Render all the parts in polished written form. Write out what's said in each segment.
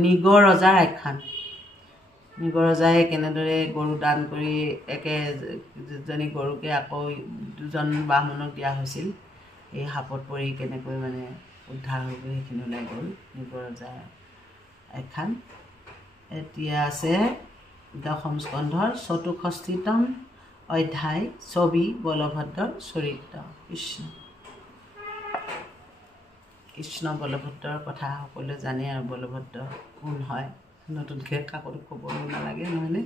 নিগৰ ৰজাৰ আখ্যান নিগৰ ৰজাই কেনেদৰে গৰু দান কৰি একেজনী গৰুকে আকৌ দুজন বামুণক দিয়া হৈছিল এই সাপত পৰি কেনেকৈ মানে উদ্ধাৰ হৈ গৈ সেইখিনি ওলাই গ'ল নিগৰ ৰজাৰ আখ্যান এতিয়া আছে দশম স্কন্ধৰ 64তম অধ্যায় ছবি বলভদ্ৰৰ চৰিত্ৰ কৃষ্ণ বলভদ্ৰৰ কথা সকলোৱে জানে আৰু বলভদ্ৰ কোন হয় নতুনকৈ কাকো ক'ব নালাগে নহয়নে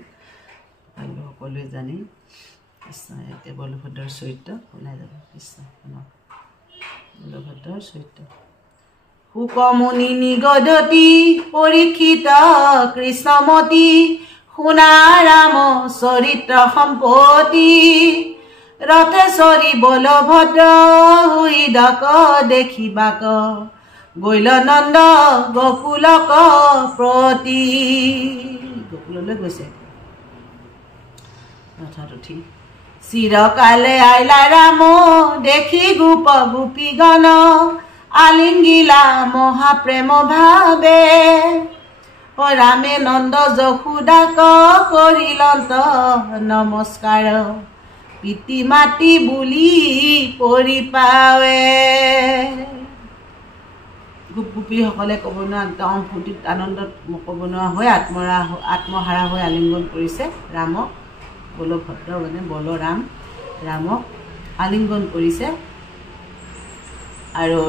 সকলোৱে জানে কৃষ্ণ এতিয়া বলভদ্ৰৰ চৰিত্ৰ ওলাই যাব কৃষ্ণ বলভদ্ৰৰ চৰিত্ৰ সুকমুনি নিগদতি পৰীক্ষিত কৃষ্ণমতী শুনা ৰাম চৰিত্ৰ সম্পত্তি ৰথেশ্বৰী বলভদ্ৰ হুইদক দেখিবাক গৈল নন্দ গকুলক প্ৰতি গকুললৈ গৈছে ৰথত উঠি চিৰকালে আইলা ৰাম দেখি গোপ গোপীগণ আলিংগিলা মহাপ্ৰেম ভাবে ৰামে নন্দ যশোদাক কৰিলন্ত নমস্কাৰ পিতৃ মাতৃ বুলি কৰি পাৱে গোপ গোপীসকলে ক'ব নোৱাৰা একদম ফূৰ্তিত আনন্দত ক'ব নোৱাৰা হৈ আত্মহাৰা হৈ আলিংগন কৰিছে ৰামক বলভদ্ৰ মানে বলৰাম ৰামক আলিংগন কৰিছে আৰু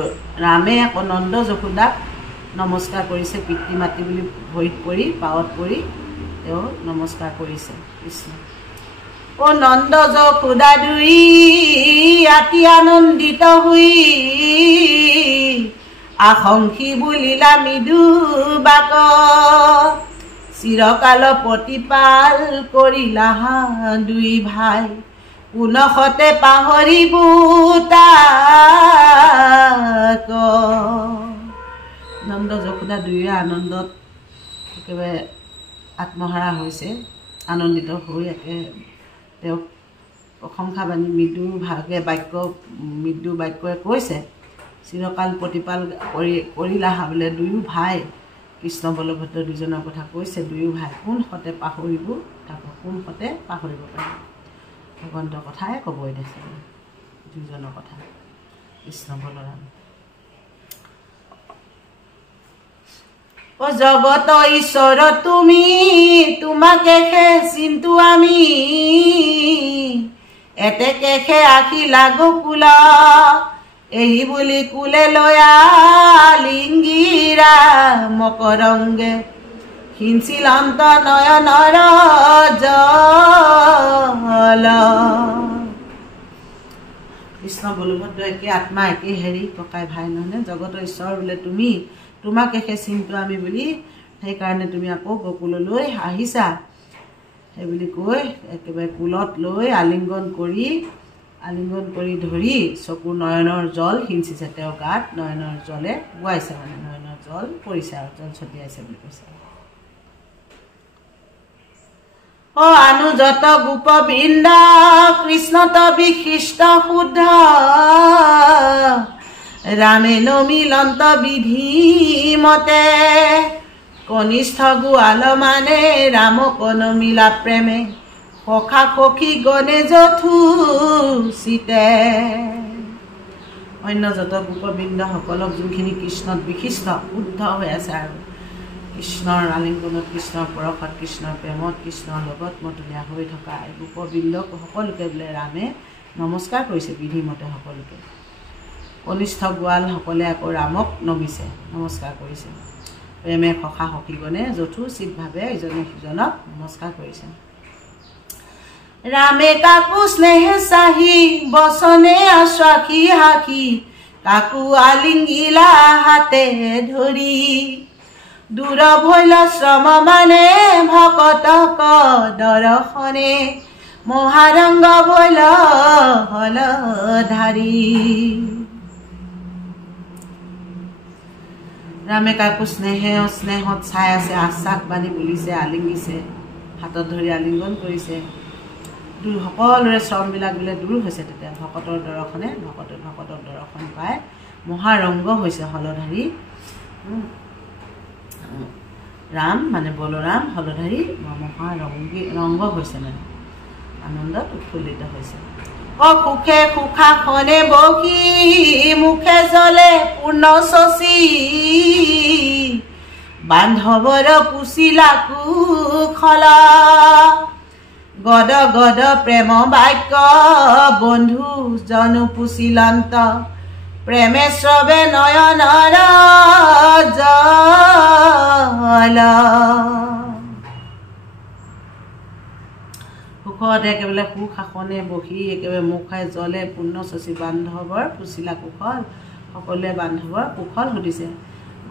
ৰামে আকৌ নন্দ যশোদাক নমস্কাৰ কৰিছে পিতৃ মাতৃ বুলি ভৰিত পৰি পাৱত পৰি তেওঁ নমস্কাৰ কৰিছে কৃষ্ণ ও নন্দ যশোদা দুই আতি আনন্দিত হৈ আশংসী বুলিলা মৃদু বাক চিৰকাল প্ৰতিপাল কৰিলা দুই ভাই পুনঃতে পাহৰিব তাক নন্দ যশোদা দুয়োৱে আনন্দত একেবাৰে আত্মহাৰা হৈছে আনন্দিত হৈ তেওঁক প্ৰশংসা বাণী মৃদু বাক্যই কৈছে চিৰকাল প্ৰতিপাল কৰিলা বোলে দুয়ো ভাই কৃষ্ণ বলভদ্ৰ দুজনৰ কথা কৈছে দুয়ো ভাই কোনহতে পাহৰিব তাক কোনহতে পাহৰিব পাৰে ভগৱন্তৰ কথাই ক'ব দিছে দুজনৰ কথা কৃষ্ণ বলৰাম ও জগত ঈশ্বৰ তুমি তোমাকে চিন্তু আমি এতেকে আখিলা গোকুল এই বুলি কুলে লয়া লিংগিৰা মকৰংগে হিংসিলন্ত নয়নৰ জল কৃষ্ণ বলভদ্ৰ একে আত্মা একে হেৰি ককাই ভাই নহয়নে জগতৰ ঈশ্বৰ বোলে তুমি তোমাকে চিন্তু আমি বুলি সেইকাৰণে তুমি আকৌ গকুললৈ আহিছা সেইবুলি কৈ একেবাৰে কুলত লৈ আলিংগন কৰি ধৰি চকুৰ নয়নৰ জল সিঞ্চিছে তেওঁৰ গাত নয়নৰ জলে বোৱাইছে মানে নয়নৰ জল পৰিছে আৰু জল ছটিয়াইছে বুলি কৈছে ও অনুজত গোপবৃন্দ কৃষ্ণত বিশিষ্ট শুদ্ধ ৰামে নমিলন্ত বিধি মতে কনিষ্ঠ গোৱাল মানে ৰামক নমিলা প্ৰেমে সখা সখী গণে যথোচিতে অন্য যত গোপবৃন্দসকলক যোনখিনি কৃষ্ণত বিশিষ্ট শুদ্ধ হৈ আছে আৰু কৃষ্ণৰ আলিংগনত কৃষ্ণৰ পৰশত কৃষ্ণৰ প্ৰেমত কৃষ্ণৰ লগত মতলীয়া হৈ থকা এই গোপবৃন্দক সকলোকে বোলে ৰামে নমস্কাৰ কৰিছে বিধিমতে সকলোকে কনিষ্ঠ গোৱালসকলে আকৌ ৰামক নমিছে নমস্কাৰ কৰিছে প্ৰেমে সখা সখীগণে যথোচিতভাৱে ইজনে সিজনক নমস্কাৰ কৰিছে ৰামে কাকু স্নেহে চাহি বচনে আশ্বাসী হাকি কাকু আলিংগিলা হাতে ধৰি দূৰ ভৈল শ্ৰম মানে ভকতক দৰ্শনে মহাৰংগ ভৈল হল ধাৰী ৰামে কাকু স্নেহত চাই আছে আশ্বাস বান্ধি বুলিছে আলিংগিছে হাতত ধৰি আলিংগন কৰিছে দূৰ সকলোৰে শ্ৰমবিলাক বোলে দূৰ হৈছে তেতিয়া ভকতৰ দৰ্শনে ভকতৰ দৰ্শন পাই মহাৰংগ হৈছে হলধাৰী ৰাম মানে বলৰাম হলধাৰী মহা ৰংগ হৈছে মানে আনন্দত উৎফুল্লিত হৈছে। সুখে সুখাখনে বহি মুখে জলে পূৰ্ণ শশী বান্ধৱৰ পুচিলা কুশল গদ গদ প্ৰেম বাক্য বন্ধু জনু পুচিলন্ত প্ৰেমে শ্ৰৱে নয়নৰ জল। সুখত একেবাৰে সুশাসনে বহি একেবাৰে মুখাই জলে পূৰ্ণ শশী বান্ধৱৰ পুচিলা কুশল সকলোৱে বান্ধৱৰ কুশল সুধিছে।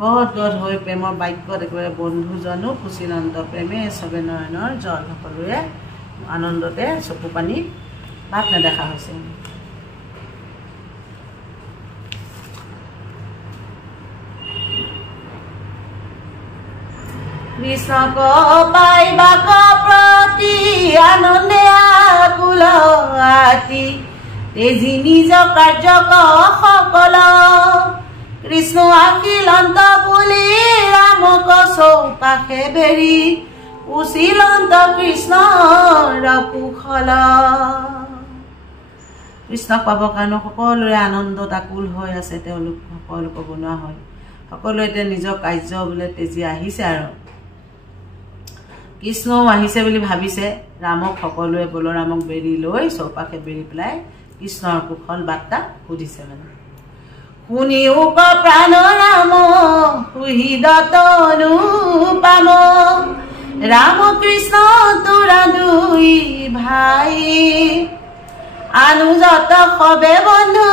গদ গদ হৈ প্ৰেমৰ বাক্যত একেবাৰে বন্ধুজনো পুচিলন্ত প্ৰেমে চবে নয়নৰ জল সকলোৰে আনন্দতে চকু পানী বাট নেদেখা হৈছে। কৃষ্ণক পাইবাক প্ৰতি আনন্দে আকুল আতি তেজি নিজ কাৰ্যক সকল কৃষ্ণ আখিলন্ত বুলি ৰামক চৌপাশে বেৰি পুচিলন্ত কৃষ্ণৰ কুশল। কৃষ্ণক পাবৰ কাৰণে সকলোৰে আনন্দত আকুল হৈ আছে। তেওঁলোক সকলো ক'ব নোৱাৰা হয়। সকলোৱে এতিয়া নিজৰ কাৰ্য বোলে তেজি আহিছে আৰু কৃষ্ণও আহিছে বুলি ভাবিছে। ৰামক সকলোৱে বলৰামক বেৰি লৈ চৌপাশে বেৰি পেলাই কৃষ্ণৰ কুশল বাৰ্তা সুধিছে মানে। শুনিও প্ৰাণ ৰাম সুহৃদত অনুপম ৰাম কৃষ্ণ তোৰা দুই ভাই আনুজত সবে বন্ধু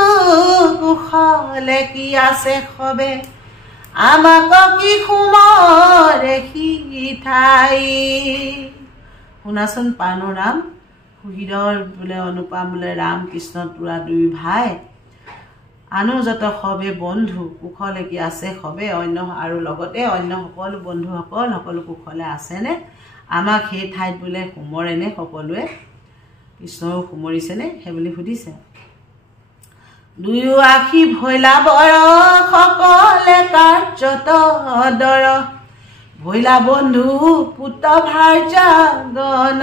কুশলে কি আছে সবে আমাক কি সুমৰে ঠাই। শুনাচোন প্ৰাণৰাম সুহৃদৰ বোলে অনুপম বোলে ৰাম কৃষ্ণ তোৰা দুই ভাই আনুজত সবে বন্ধু কুশলে কি আছে সবে অন্য আৰু লগতে অন্য সকলো বন্ধুসকল সকলো কুশলে আছেনে আমাক সেই ঠাইত বোলে সুমৰেনে সকলোৱে কৃষ্ণও সুমৰিছেনে সেই বুলি সুধিছে। দুয়ো আখি ভৈলা বৰ সকলে কাৰ্যত দৰ ভৈলা বন্ধু পুত্ৰ ভাৰ্যা গণ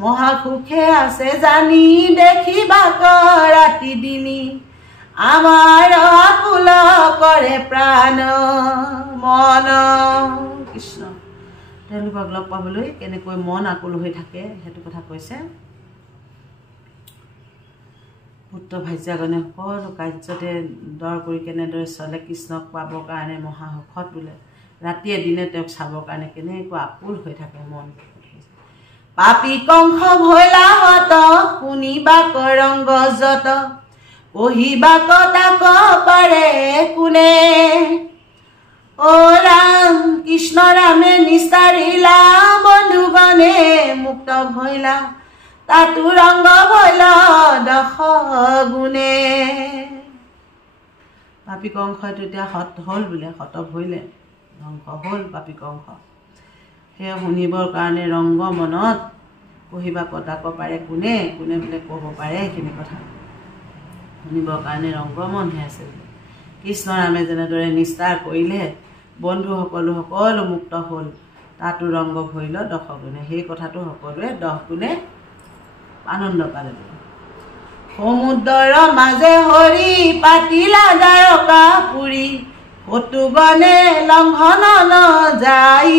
মহাসুখে আছে জানি দেখিবাক ৰাতি দিনি আমাৰ আকুল কৰে প্ৰাণ মন। কৃষ্ণ তেওঁলোকক লগ পাবলৈ কেনেকৈ মন আকুল হৈ থাকে সেইটো কথা কৈছে। পুত্ৰ ভাৰ্যাগণে সকলো কাৰ্যতে দৰ কৰি কেনেদৰে চলে কৃষ্ণক পাবৰ কাৰণে মহাসুখত বোলে ৰাতিয়ে দিনে তেওঁক চাবৰ কাৰণে কেনেকুৱা আকুল হৈ থাকে মন। পাপী কংস ভৈলাহত শুনিবাক ৰংগ যত কহিবাক তাক পাৰে কোনে অ ৰাম কৃষ্ণ ৰামে নিস্তাৰিলা বন্ধুগণে মুক্ত ভৈলা তাতো ৰংগ ভৈল দশ গুণে। পাপী কংসটো এতিয়া হত হ'ল বোলে হত ভৈলে ধ্বংস হ'ল পাপী কংস। সেয়া শুনিবৰ কাৰণে ৰংগ মনত কহিবা কটাব পাৰে কোনে কোনে বোলে ক'ব পাৰে সেইখিনি কথা শুনিবৰ কাৰণে ৰংগ মনহে আছে। কৃষ্ণৰামে যেনেদৰে নিস্তাৰ কৰিলে বন্ধুসকলো সকলো মুক্ত হ'ল তাতো ৰংগ ভৈল দশ গুণে সেই কথাটো সকলোৱে 10 গুণে আনন্দ পালে। সমুদ্ৰৰ মাজে হৰি পাতিলা দ্বাৰকা পুৰী শত্ৰুগণে লংঘন নযাই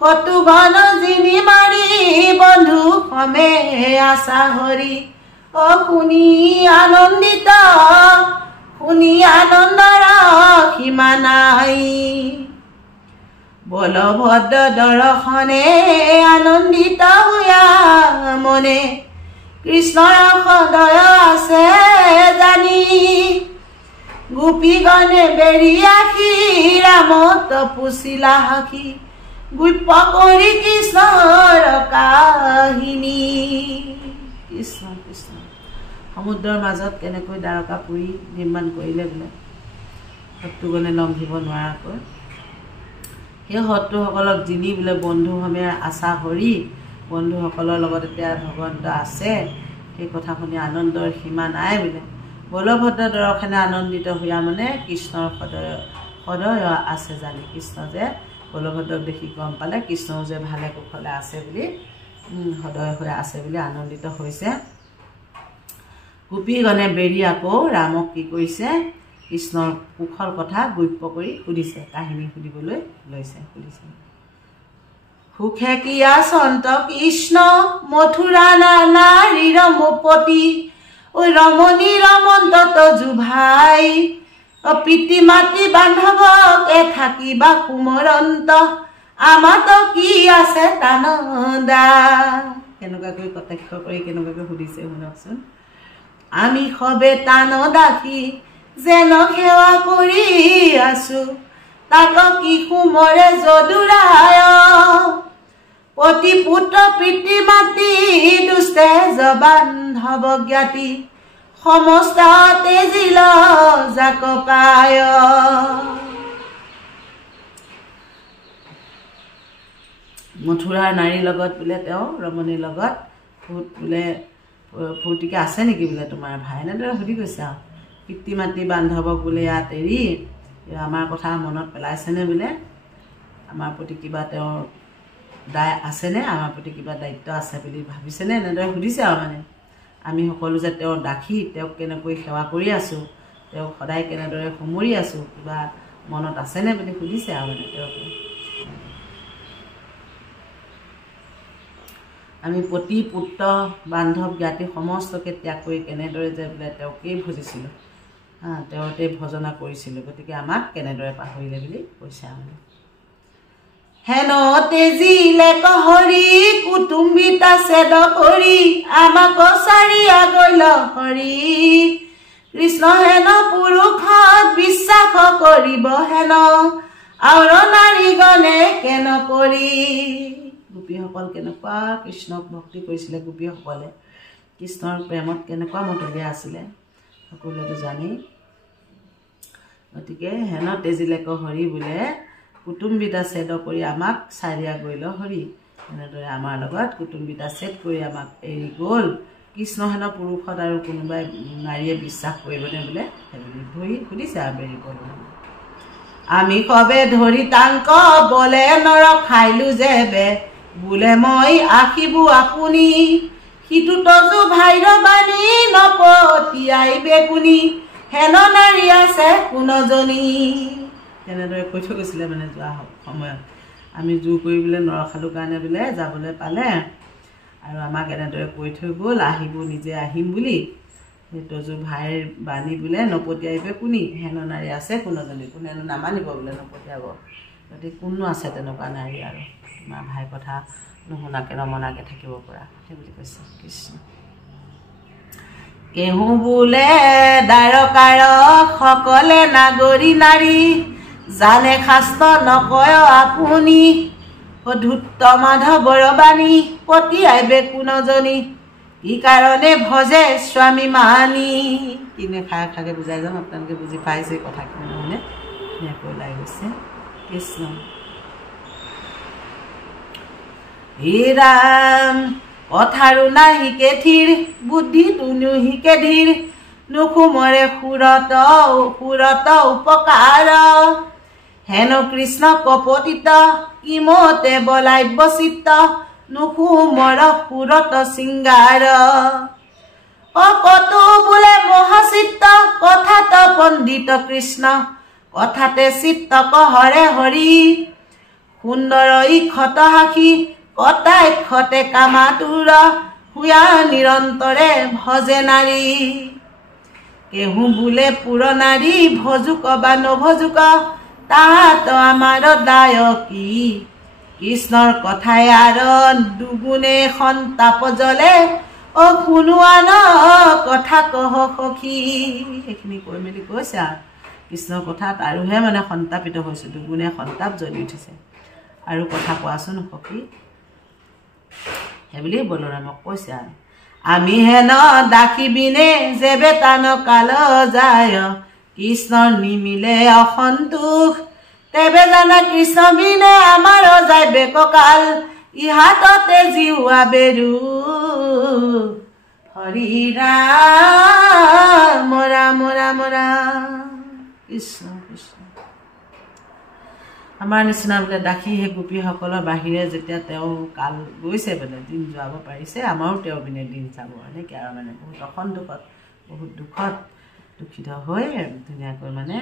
শত্ৰুগণ জিনি মাৰি বন্ধু সমে আশা হৰি অ শুনি আনন্দিত শুনি আনন্দৰ সীমা নাই বলভদ্ৰ দৰ্শনে আনন্দিত হোৱা মনে কৃষ্ণৰ সদয় আছে জানি গোপীগণে বেৰি আখি ৰামত পুচিলা সাখি গুপ্য কৰি কৃষ্ণৰ কাহিনী। কৃষ্ণ কৃষ্ণ সমুদ্ৰৰ মাজত কেনেকৈ দ্বাৰকাপুৰী নিৰ্মাণ কৰিলে বোলে শত্ৰুগণে লংঘিব নোৱাৰাকৈ সেই শত্ৰুসকলক যিনি বোলে বন্ধুসমে আশা হৰি বন্ধুসকলৰ লগত এতিয়া ভগৱন্ত আছে সেই কথা শুনি আনন্দৰ সীমা নাই বোলে। বলভদ্ৰ দৰ্শনে আনন্দিত হোৱা মানে কৃষ্ণৰ সদয় আছে জানি কৃষ্ণ যে বলভদ্ৰক দেখি গম পালে কৃষ্ণও যে ভালে কুশলে আছে বুলি সদয় হৈ আছে বুলি আনন্দিত হৈছে। গোপীগণে বেৰি আকৌ ৰামক কি কৰিছে কৃষ্ণৰ কুশল কথা গুপ্য কৰি সুধিছে, কাহিনী সুধিবলৈ লৈছে। সুধিছে সুখে কিয়া সন্ত কৃষ্ণ মথুৰা নাৰীৰ মুপতি ঐ ৰমণী ৰমন্ত তজু ভাই পিতৃ মাতৃ বান্ধৱকে থাকিবা কুমৰন্ত আমাত কি আছে তানদা। কেনেকুৱাকৈ কটাক্ষ কৰি কেনেকুৱাকৈ সুধিছে শুনকচোন। আমি সবে তান দাসী যেন সেৱা কৰি আছো তাক কি কুমৰে যদুৰায় পতি পুত্ৰ পিতৃ মাতৃ দুষ্টে জবান্ধৱ জ্ঞাতি সমস্ত তেজিল যাক পায়। মথুৰাৰ নাৰীৰ লগত বোলে তেওঁ ৰমণীৰ লগত বোলে ফূৰ্তিকে আছে নেকি বোলে তোমাৰ ভাই, এনেদৰে সুধি গৈছে আৰু। পিতৃ মাতৃ বান্ধৱক বোলে ইয়াত এৰি আমাৰ কথা মনত পেলাইছেনে বোলে, আমাৰ প্ৰতি কিবা তেওঁৰ দায় আছেনে, আমাৰ প্ৰতি কিবা দায়িত্ব আছে বুলি ভাবিছেনে, এনেদৰে সুধিছে আৰু। মানে আমি সকলো যে তেওঁৰ দাসী, তেওঁক কেনেকৈ সেৱা কৰি আছোঁ, তেওঁক সদায় কেনেদৰে সমৰি আছোঁ, কিবা মনত আছেনে বুলি সুধিছে আৰু। মানে তেওঁক আমি পতি পুত্ৰ বান্ধৱ জ্ঞাতি সমস্তকে ত্যাগ কৰি কেনেদৰে যে বোলে তেওঁকেই ভজিছিলোঁ, তেওঁতে ভজনা কৰিছিলোঁ, গতিকে আমাক কেনেদৰে পাহৰিলে বুলি কৈছে আৰু। হেন তেজিলে কহৰি কুটুম্বিতা ছেদ কৰি আমাক চাৰিয়া গৈল হৰি কৃষ্ণ হেন পুৰুষত বিশ্বাস কৰিব হেন আউৰ নাৰীগণে কেন কৰি। গোপীসকল কেনেকুৱা কৃষ্ণক ভক্তি কৰিছিলে, গোপীসকলে কৃষ্ণৰ প্ৰেমত কেনেকুৱা মতলীয়া আছিলে সকলোৱেতো জানেই। গতিকে হেন তেজিলেক হৰি বোলে কুটুম্বিতা ছেদ কৰি আমাক চাৰিয়া গৈল হৰি, এনেদৰে আমাৰ লগত কুটুম্বিতা ছেদ কৰি আমাক এৰি গ'ল। কৃষ্ণ হেন পুৰুষত আৰু কোনোবাই নাৰীয়ে বিশ্বাস কৰিবনে বোলে, সেইবুলি ধৰি সুধিছে আৰু বেৰি গ'ল। আমি সবে ধৰি তাংক বলে নৰ খাইলো যেবে বোলে মই আখিবো আপুনি সিটো তজু ভাইৰ বাণী নপতিয়াইবে কুনি হেন নাৰী আছে কোনজনী। তেনেদৰে কৈ থৈ গৈছিলে মানে যোৱা সময়ত আমি জোৰ কৰি বোলে নৰ খালোঁ কাৰণে বোলে যাবলৈ পালে, আৰু আমাক এনেদৰে কৈ থৈ গ'ল আহিব নিজে আহিম বুলি। সেই তজু ভাইৰ বাণী বোলে নপতিয়াইবে কুনি হেন নাৰী আছে কোনজনী, কোনেনো নামানিব বোলে নপতিয়াব। গতিকে কোননো আছে তেনেকুৱা নাৰী আৰু তোমাৰ ভাই কথা নুশুনাকে নমনাকে থাকিব পৰা, সেইবুলি কৈছে কৃষ্ণ। কেহু বোলে দ্বাৰকাৰ সকলে নাগৰী নাৰী জানে শাস্ত্ৰ নকয় আপুনি ধূত মাধৱৰ বাণী পতিয়াইবে কোনজনী কি কাৰণে ভজে স্বামী মানি। কিনে খাকে বুজাই যাম, আপোনালোকে বুজি পাইছে কথাখিনি নহয়নে, ধুনীয়াকৈ ওলাই গৈছে কৃষ্ণ। হে ৰাম কথাৰো নাহিকে থিৰ বুদ্ধি তুনু হিকে ধীৰ নুখুমৰে সুৰত উপকাৰ হেন কৃষ্ণ কপতিত কিমতে বলাব্য চিত্ত নুখুমৰ সুৰত শৃংগাৰ কতো বোলে মহাচিত্ত কথাত পণ্ডিত কৃষ্ণ কথাতে চিত্ত কহৰে হৰি সুন্দৰ ইক্ষত হাসি কটাই ক্ষতে কামাতুৰ হুয়া নিৰন্তৰে ভজে নাৰী। কেহু বোলে পুৰ নাৰী ভজুক বা নভজুক তাহাত আমাৰ দায়কী কৃষ্ণৰ কথাই আৰণ দুগুণে সন্তাপ জলে শুনোৱান কথা কহ সখী। সেইখিনি কৈ মেলি কৈছে আৰু কৃষ্ণৰ কথাত আৰুহে মানে সন্তাপিত হৈছে, দুগুণে সন্তাপ জ্বলি উঠিছে। আৰু কথা কোৱাচোন সখী, সেইবুলি বলৰামক কৈছে আৰু। আমি হেন দাসী বিনে যেবে তান কাল যায় কৃষ্ণৰ নিমিলে অসন্তোষ তেবে জানা কৃষ্ণ বিনে আমাৰ যায় বেককাল ইহাততে জিওৱা বেৰু হৰি ৰাম ৰাম ৰাম ৰাম কৃষ্ণ কৃষ্ণ। আমাৰ নিচিনা বোলে দাসী সেই গোপীসকলৰ বাহিৰে যেতিয়া তেওঁ কাল গৈছে মানে দিন যোৱাব পাৰিছে আমাৰো তেওঁ পিনে দিন যাব এনেকৈ আৰু মানে বহুত অসন্তোষত বহুত দুখিত হৈ ধুনীয়াকৈ মানে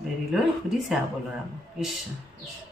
বেৰি লৈ সুধিছে আৰু বলৰামক কৃষ্ণ কৃষ্ণ